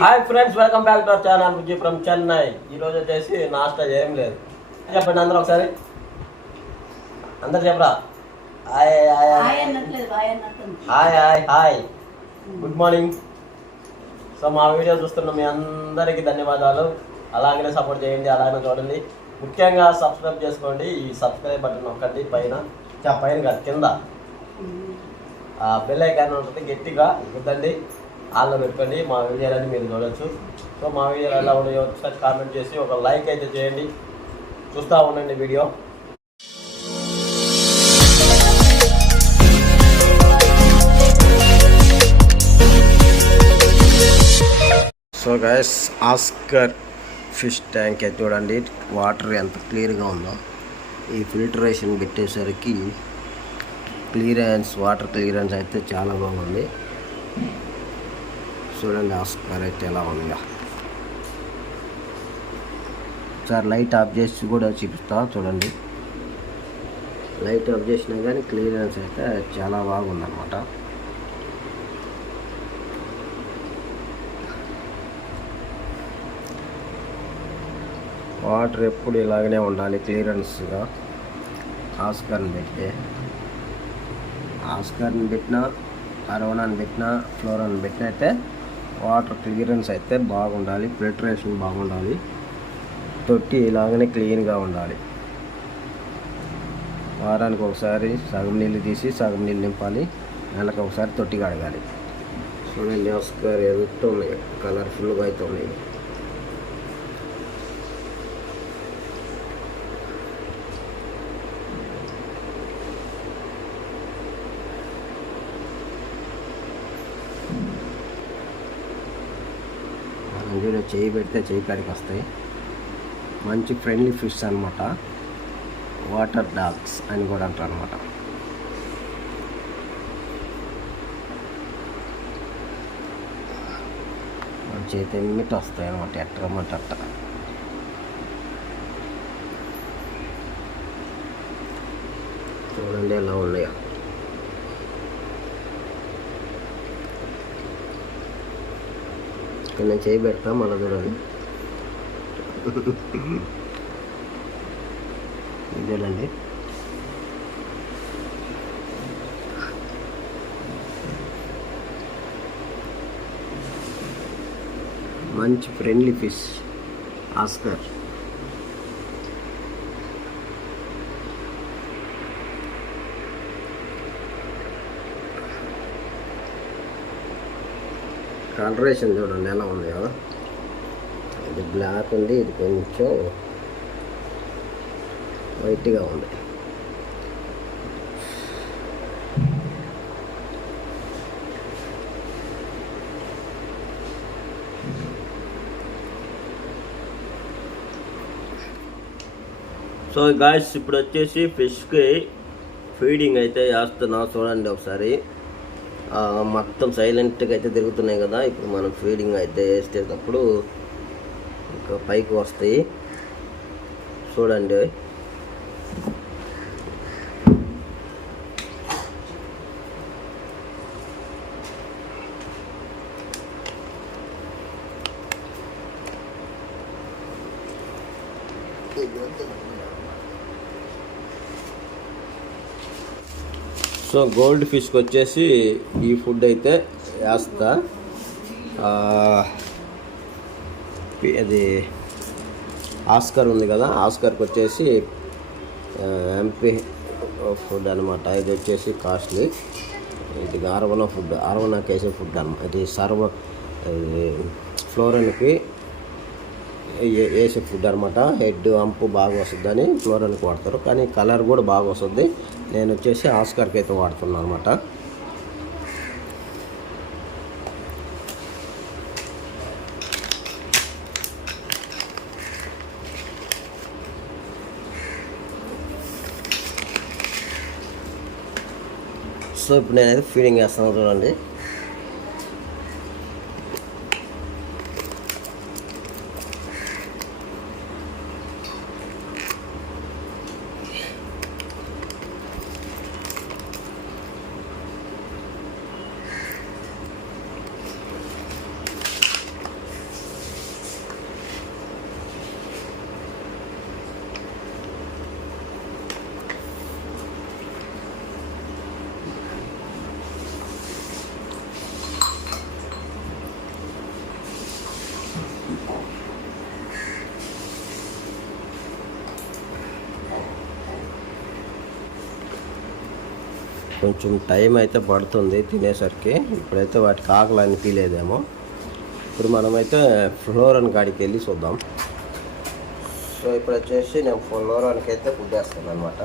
Hi friends welcome back to our channel Vijay from Chennai. ఈ రోజు వచ్చేసి నాస్టా ఏం లేదు. చెప్పండి అందరూ ఒకసారి. అందరు చెప్పరా? Hi hi hi. Hi good morning. So మా వీడియో చూస్తున్న మీ అందరికీ ధన్యవాదాలు. అలాగనే సపోర్ట్ చేయండి అలాగనే చూడండి. ముఖ్యంగా సబ్స్క్రైబ్ చేసుకోండి. ఈ సబ్స్క్రైబ్ బటన్ నొక్కండి పైన. పైన కాదు కింద. ఆ బెల్ ఐకాన్ ఉంటుంది గట్టిగా గుద్దండి ఆల్లో పెట్టండి మా విజయాలని మీరు చూడొచ్చు. సో మా వీడియోలు ఎలా ఉన్నాయో ఒకసారి కామెంట్ చేసి ఒక లైక్ అయితే చేయండి. చూస్తూ ఉండండి video. So guys Oscar fish tank అయితే చూడండి. వాటర్ ఎంత క్లియర్గా ఉందో. ఈ ఫిల్టరేషన్ పెట్టేసరికి క్లియరెన్స్ వాటర్ క్లియరెన్స్ అయితే చాలా బాగుంది. చూడండి ఆస్కార్ అయితే ఎలా ఉందా. ఒకసారి లైట్ ఆఫ్ చేసి కూడా చూపిస్తా చూడండి. లైట్ ఆఫ్ చేసినా కానీ క్లియరెన్స్ అయితే చాలా బాగుందన్నమాట. వాటర్ ఎప్పుడు ఇలాగనే ఉండాలి క్లియరెన్స్గా ఆస్కర్ని పెట్టి ఆస్కర్ని పెట్టినా అరవనాన్ని పెట్టినా ఫ్లోరాన్ని పెట్టినైతే అయితే వాటర్ క్లియరెన్స్ అయితే బాగుండాలి ఫిల్టరేషన్ బాగుండాలి తొట్టి ఇలాగనే క్లీన్గా ఉండాలి. వారానికి ఒకసారి సగం నీళ్ళు తీసి సగం నీళ్ళు నింపాలి నెలకు ఒకసారి తొట్టి కడగాలి. చూడండి ఆస్కర్ ఎంత ఉన్నాయి కలర్ఫుల్గా అయితే ఉన్నాయి మనం కూడా చేయి పెడితే చేయి కాడికి వస్తాయి. మంచి ఫ్రెండ్లీ ఫిష్ అనమాట వాటర్ డాగ్స్ అని కూడా అంటారు అనమాట మన చేతి ఎన్నిటి వస్తాయి అనమాట ఎట్టమంటే అట్ట చూడండి ఎలా ఉన్నాయో. ఓకే నేను చేయి పెడతా మళ్ళీ చూడండి ఇదేనండి. మంచి ఫ్రెండ్లీ ఫిష్ ఆస్కర్. కలరేషన్ చూడండి ఎలా ఉంది కదా ఇది బ్లాక్ ఉంది ఇది కొంచెం వైట్గా ఉంది. సో గాయస్ ఇప్పుడు వచ్చేసి ఫిష్కి ఫీడింగ్ అయితే వేస్తున్నా చూడండి ఒకసారి. మొత్తం సైలెంట్గా అయితే తిరుగుతున్నాయి కదా. ఇప్పుడు మనం ఫీడింగ్ అయితే వేసేటప్పుడు ఇంకా పైకి వస్తాయి. చూడండి. సో గోల్డ్ ఫిష్కి వచ్చేసి ఈ ఫుడ్ అయితే వేస్తా. అది ఆస్కర్ ఉంది కదా ఆస్కర్కి వచ్చేసి ఎంపీ ఫుడ్ అనమాట ఇది వచ్చేసి కాస్ట్లీ. ఇది అరవణ ఫుడ్ అరవణకి వేసే ఫుడ్ అనమాట ఇది సర్వ ఫ్లోరన్కి వేసే ఫుడ్ అనమాట హెడ్ అంపు బాగా వస్తుందని ఫ్లోరన్కి వాడతారు. కానీ కలర్ కూడా బాగా వస్తుంది. నేను వచ్చేసి ఆస్కర్కి అయితే వాడుతున్నాను అనమాట సో ఇప్పుడు నేనైతే ఫీడింగ్ చేస్తాను చూడండి. కొంచెం టైం అయితే పడుతుంది తినేసరికి. ఇప్పుడైతే వాటికి ఆకలి అనిపించలేదేమో ఇప్పుడు మనమైతే ఫ్లోరన్ కాడికి వెళ్ళి చూద్దాం. సో ఇప్పుడు వచ్చేసి నేను ఫ్లోరాన్కి అయితే ఫుడ్ వేస్తాను అనమాట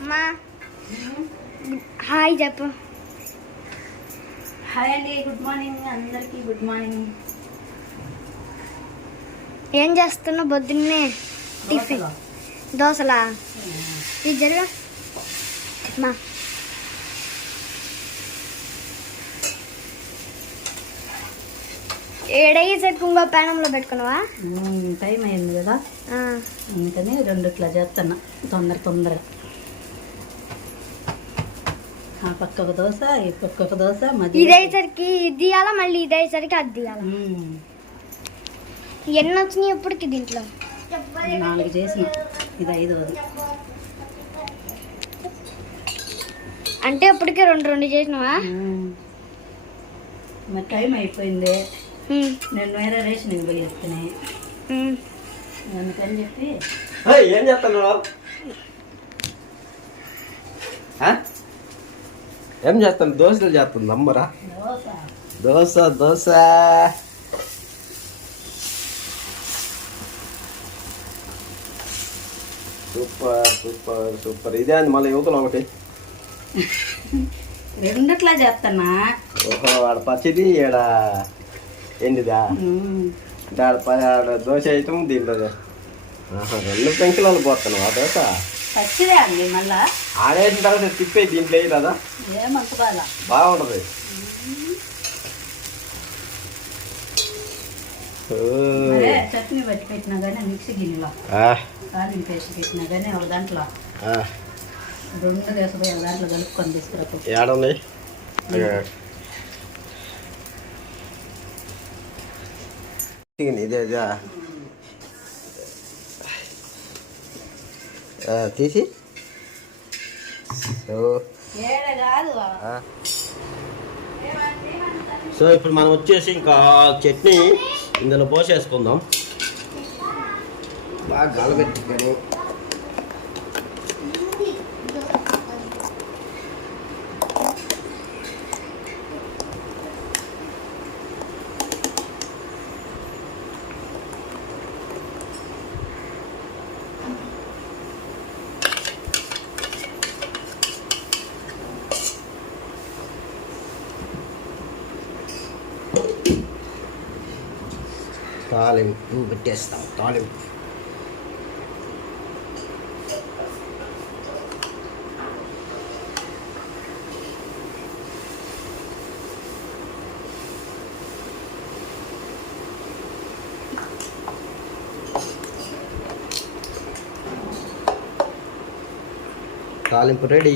అమ్మా హాయ్ చెప్పు. హాయ్ అండి గుడ్ మార్నింగ్. అందరికీ గుడ్ మార్నింగ్. ఏం చేస్తున్నావు పొద్దున్నే? టిఫిన్. దోశలా? ఇది జరుగు? మా. ఏడయ్యేసరికి ఇంకో పేనంలో పెట్టుకున్నావా? టైం అయింది కదా. అందుకని రెండు ఇట్లా చేస్తున్నా తొందర తొందరగా. ఆ పక్క ఒక దోశ ఈ దోశ మధ్య ఇది అయ్యేసరికి ఇది తీయాలా మళ్ళీ ఇది అయ్యేసరికి అది తీయాలా. ఎన్ని వచ్చినాయి ఎప్పటికి దీంట్లో నాలుగు చేసిన ఇది ఐదవది అంటే ఇప్పటికే రెండు రెండు చేసినావా. మరి టైం అయిపోయింది నేను వేరే పోయి వస్తున్నాయి ఉమ్. అందుకని చెప్పి ఏం చేస్తున్నావు ఆ? ఏం చేస్తాను? దోశలు చేస్తుంది అమ్మరా dosa. Dosa super super super. ఇదే అండి మళ్ళీ యువతలు ఒకటి. రెండిట్లా చేస్తున్నా ఓహో ఆడ పచ్చిది ఈడ ఎండిదా. అంటే ఆడ ఆడ దోశ ఐటమ్ దీంట్లో రెండు పెంకులలో పోతున్నావు ఆ దోశ? పచ్చిదే అండి మళ్ళా? ఆడేసిన తర్వాత తిప్పే దీంట్లో కదా ఏమంత బాగా బాగుంటది. చట్నీ పట్టి పెట్టినా కానీ మిక్సీ గిన్నెలో. కాలింగ్ పేస్ట్ పెట్టినా కానీ ఒక దాంట్లో. రెండు వేసపోయి ఒక దాంట్లో కలుపుకొని తీసుకురాకు. ఏడున్నాయి? ఇదే ఇదే తీసి. సో సో ఇప్పుడు మనం వచ్చేసి ఇంకా చట్నీ ఇందులో పోసేసుకుందాం. బాగా గలబెట్టుకొని తాలింపు పెట్టేస్తాం తాలింపు. తాలింపు రెడీ.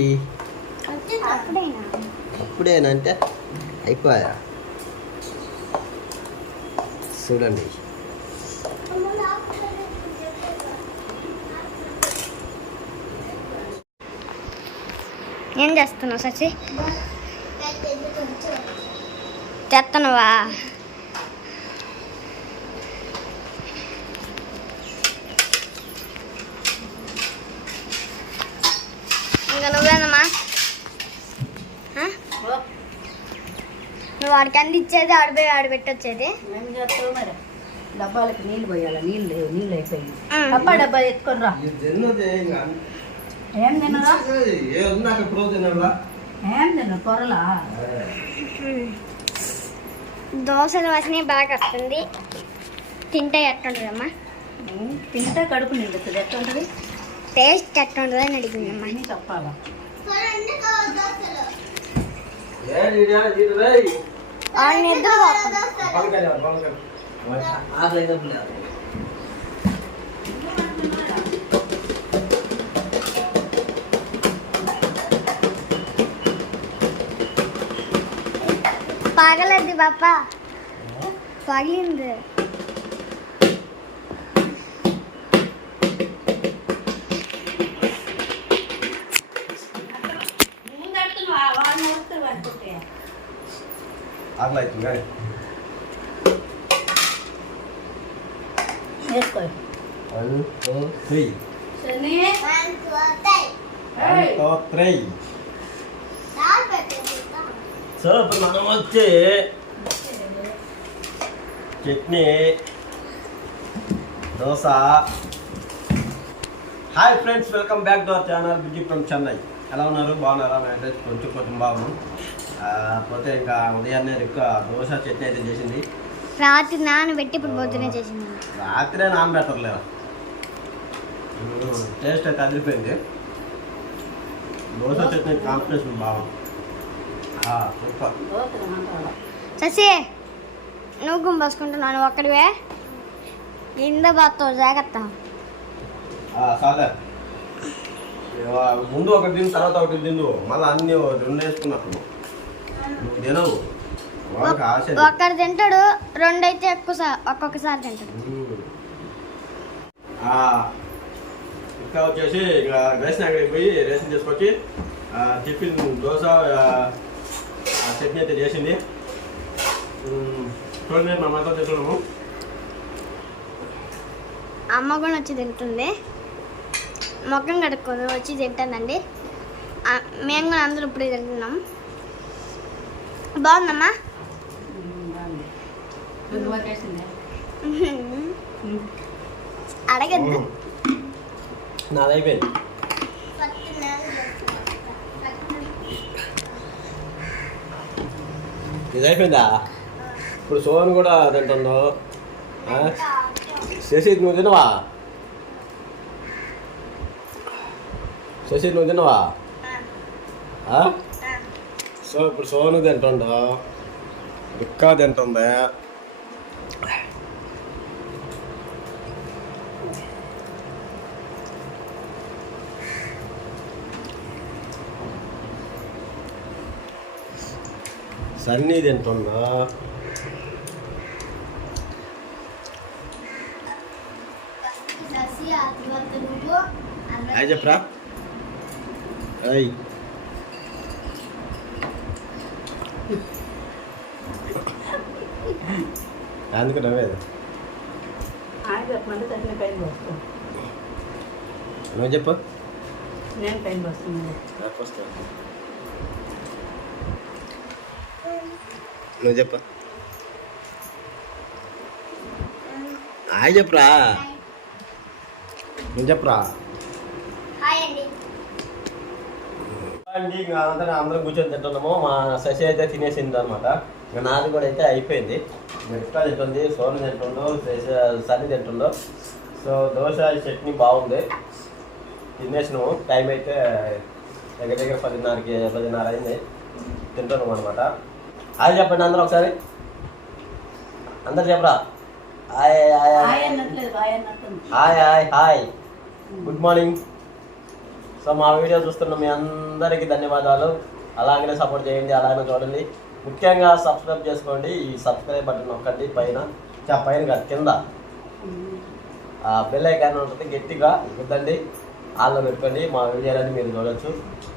అప్పుడేనంటే అయిపోయా? చూడండి. ఏం చేస్తున్నావు సచి? తెత్తనవా? ఇంకా నువ్వేనమ్మా? నువ్వు వాడికి అంది ఇచ్చేది ఆడిపోయి ఆడ పెట్టొచ్చేది? ఏం చేస్తావు మరి? డబ్బాలకి నీళ్ళు పోయాలి? నీళ్ళు లేవు నీళ్ళు అయిపోయింది. డబ్బా డబ్బా ఎత్తుకొని రా. ఏం తినరా? ఏం తిన్న పొరలా దోశల వాసన బాగా వస్తుంది. తింటే ఎట్టుంటుందమ్మా? తింటే కడుపు నిండుతుంది. ఎట్లా ఉంటుంది టేస్ట్ ఎట్టుంటుందో అని అడిగిందమ్మా. అన్నీ చెప్పాలా? నిద్ర పగలద్ది పాప పగిలింది వాడిని వస్తారు అనుకుంటే ఆకలి అవుతుంది కానీ వేసుకో వన్ So ఇప్పుడు మనం వచ్చి chutney dosa. Hi friends welcome back to our channel busy from Chennai. ఎలా ఉన్నారు? బాగున్నారా? అడ్రస్ కొంచెం కొంచెం బాగున్నాం. పోతే ఇంకా ఉదయాన్నే రిక్క దోశ చట్నీ అయితే చేసింది. రాత్రి నానబెట్టి ఇప్పుడు పొద్దునే చేసింది. రాత్రే నానబెట్టర్లేవు టేస్ట్ అయితే అదిరిపోయింది. దోశ చట్నీ కాంబినేషన్ బాగుంది ఆ, సూపర్ దోశలు అంటావా శశి నువ్వు గుంపేసుకుంటున్నాను ఒక్కడివే ఇంద బాతో జాగ్రత్త. ముందు ఒకటి తిని తర్వాత ఒకటి తిందు మళ్ళీ అన్ని రెండు వేసుకున్నప్పుడు. తినవు. ఒక్కడు తింటాడు రెండు అయితే ఎక్కువ ఒక్కొక్కసారి తింటాడు. ఇంకా వచ్చేసి ఇంకా రేషన్ అంగడికి పోయి రేషన్ తీసుకొచ్చి టిఫిన్ దోశ చట్నీ అయితే చేసింది. ఉమ్, చూడండి మా మాతో తింటున్నాము అమ్మ కూడా వచ్చి తింటుంది. మొక్కం కడుక్కొని వచ్చి తింటానండి మేము కూడా అందరూ ఇప్పుడే తింటున్నాం. బాగుందమ్మా? అడగద్దు. ఉమ్. ఇదైపోయిందా ఇది అయిపోయిందా? ఇప్పుడు సోన్ కూడా తింటుందో? శశి నువ్వు తినవా? శశి నువ్వు తినవా? సో ఇప్పుడు సోను తింటుండో దుక్కా తింటుంది? సన్నీ తింటుందా హాయ్ చెప్పరా? అయ్ అందుకు నవ్వేది నువ్వు చెప్పు. నేను పైన వస్తున్నాను నువ్వు చెప్పు. హాయ్ చెప్పరా. నువ్వు చెప్పరా? హాయ్ అండి. అందరం అందరం కూర్చొని తింటున్నాము. మా శశి అయితే తినేసింది అనమాట ఇంకా నాది కూడా అయితే అయిపోయింది. మిగతా తింటుంది సోను తింటుండో సన్ని తింటుండో. సో దోశ చట్నీ బాగుంది. తినేసినాము. టైం అయితే దగ్గర దగ్గర పదిన్నరకి పదిన్నర అయింది. తింటున్నాం అనమాట హాయ్ చెప్పండి అందరూ ఒకసారి. అందరు చెప్పరా? Hi hi hi. Hi hi good morning so మా వీడియో చూస్తున్న మీ అందరికీ ధన్యవాదాలు. అలాగనే సపోర్ట్ చేయండి అలాగనే చూడండి. ముఖ్యంగా సబ్స్క్రైబ్ చేసుకోండి. ఈ సబ్స్క్రైబ్ బటన్ నొక్కండి పైన. పైన కాదు కింద. ఆ బెల్ ఐకాన్ ఉంటుంది గట్టిగా గుద్దండి ఆల్లో పెట్టుకోండి. మా వీడియోలన్నీ మీరు చూడొచ్చు.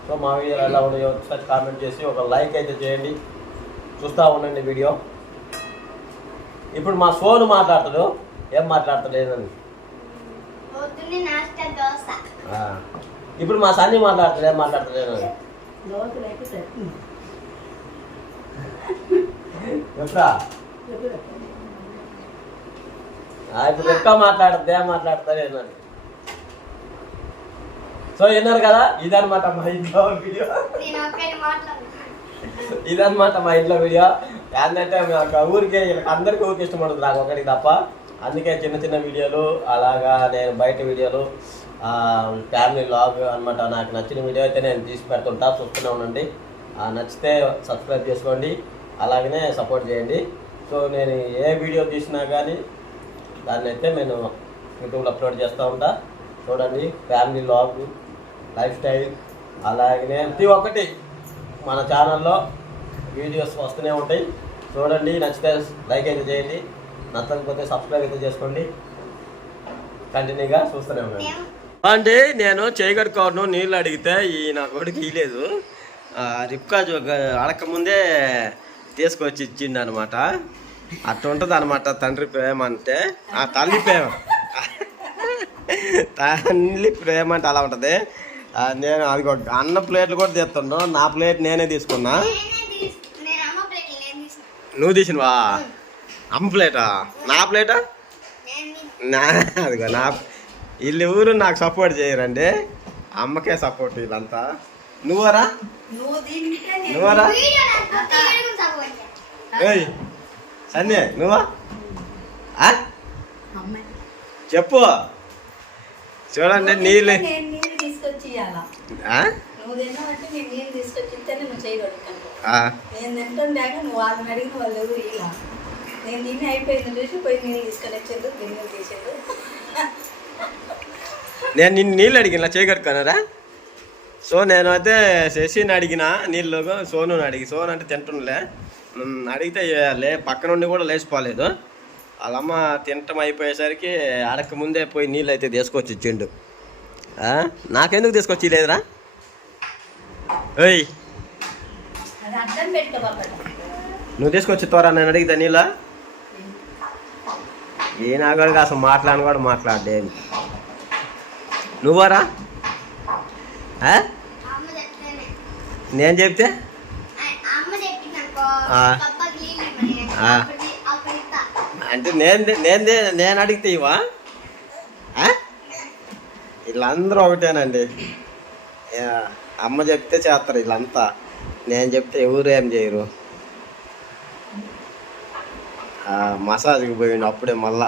సో మా వీడియోలు ఎలా ఉన్నాయో ఒకసారి కామెంట్ చేసి ఒక లైక్ అయితే చేయండి. చూస్తూ ఉండండి వీడియో. ఇప్పుడు మా సోను మాట్లాడతాడు. ఏం మాట్లాడతలేదని. ఇప్పుడు మా సన్ని మాట్లాడతాడు. ఏం మాట్లాడతలేదని? ఎప్పుడా? ఇప్పుడు ఎక్కువ మాట్లాడద్దు. ఏం మాట్లాడతలేదని? సో విన్నారు కదా? ఇదన్నమాట మా ఇంట్లో వీడియో. ఇదన్నమాట మా ఇంట్లో వీడియో ఏంటంటే మాకు ఊరికే అందరికీ ఊరికి ఇష్టం ఉండదు నాకు ఒకటి తప్ప. అందుకే చిన్న చిన్న వీడియోలు అలాగా నేను బయట వీడియోలు ఫ్యామిలీ లాగ్ అనమాట నాకు నచ్చిన వీడియో అయితే నేను తీసి పెడుతుంటా. చూస్తూనే ఉండండి. నచ్చితే సబ్స్క్రైబ్ చేసుకోండి. అలాగనే సపోర్ట్ చేయండి. సో నేను ఏ వీడియో తీసినా కానీ దాన్ని అయితే నేను యూట్యూబ్లో అప్లోడ్ చేస్తూ ఉంటా. చూడండి ఫ్యామిలీ లాగ్ లైఫ్ స్టైల్ అలాగనే ప్రతి ఒక్కటి మన ఛానల్లో వీడియోస్ వస్తూనే ఉంటాయి. చూడండి నచ్చితే లైక్ అయితే చేయండి. నచ్చకపోతే సబ్స్క్రైబ్ అయితే చేసుకోండి. కంటిన్యూగా చూస్తూనే ఉండండి. అంటే నేను చేయగడుకోను నీళ్ళు అడిగితే ఈ నా కొడుకు ఇలేదు రిప్కా అడక ముందే తీసుకొచ్చి ఇచ్చిండు అనమాట అట్లా ఉంటుంది అనమాట తండ్రి ప్రేమ అంటే. ఆ తల్లి ప్రేమ. తల్లి ప్రేమ అంటే అలా ఉంటుంది. నేను అది ఒక అన్న ప్లేట్లు కూడా తెస్తుండ్రు నా ప్లేట్ నేనే తీసుకున్నా. తీసుకున్నాను నువ్వు తీసినవా? అమ్మ ప్లేటా? నా ప్లేటా? అదిగో నా వీళ్ళు ఊరు నాకు సపోర్ట్ చేయరండి. అమ్మకే సపోర్ట్ వీళ్ళంతా. నువ్వరా? నువ్వరా? ఏయ్ సన్నీ నువ్వా? ఆ? చెప్పు. చూడండి నీళ్ళు. ఇవ్వాలా ఆ? నువ్వు తిన్నావంటే నేను నీళ్ళు తీసుకొచ్చి ఇస్తేనే నువ్వు చేయగలుగుతాను ఆ. నేను తింటుండాక నువ్వు వాళ్ళని అడిగిన వాళ్ళు ఎవరు ఇలా. నేను తిని అయిపోయింది చూసి పోయి నీళ్ళు తీసుకొని వచ్చేది గిన్నెలు తీసేది నేను నిన్ను నీళ్ళు అడిగిన చేయగట్టుకున్నారా సో నేను అయితే శశిని అడిగిన నీళ్ళు సోను అడిగి సోను అంటే తింటుండలే. అడిగితే లే పక్క నుండి కూడా లేచిపోలేదు. వాళ్ళమ్మ తినటం అయిపోయేసరికి అడక ముందే పోయి నీళ్ళు అయితే తీసుకొచ్చి ఇచ్చిండు? నాకెందుకు తీసుకొచ్చి లేదురా? ఏయ్. నువ్వు తీసుకొచ్చి తోరా నేను అడిగితే నీళ్ళ ఏ నాగడికి అసలు మాట్లాడను కూడా మాట్లాడేది నువ్వరా? నేను చెప్తే? అంటే నేను నేను నేను అడిగితే ఇవా? వీళ్ళందరూ ఒకటేనండి. అమ్మ చెప్తే చేస్తారు వీళ్ళంతా. నేను చెప్తే ఎవరు ఏం చేయరు. మసాజ్కి పోయిండు అప్పుడే మళ్ళా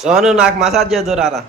సోను నాకు మసాజ్ చేద్దురారా?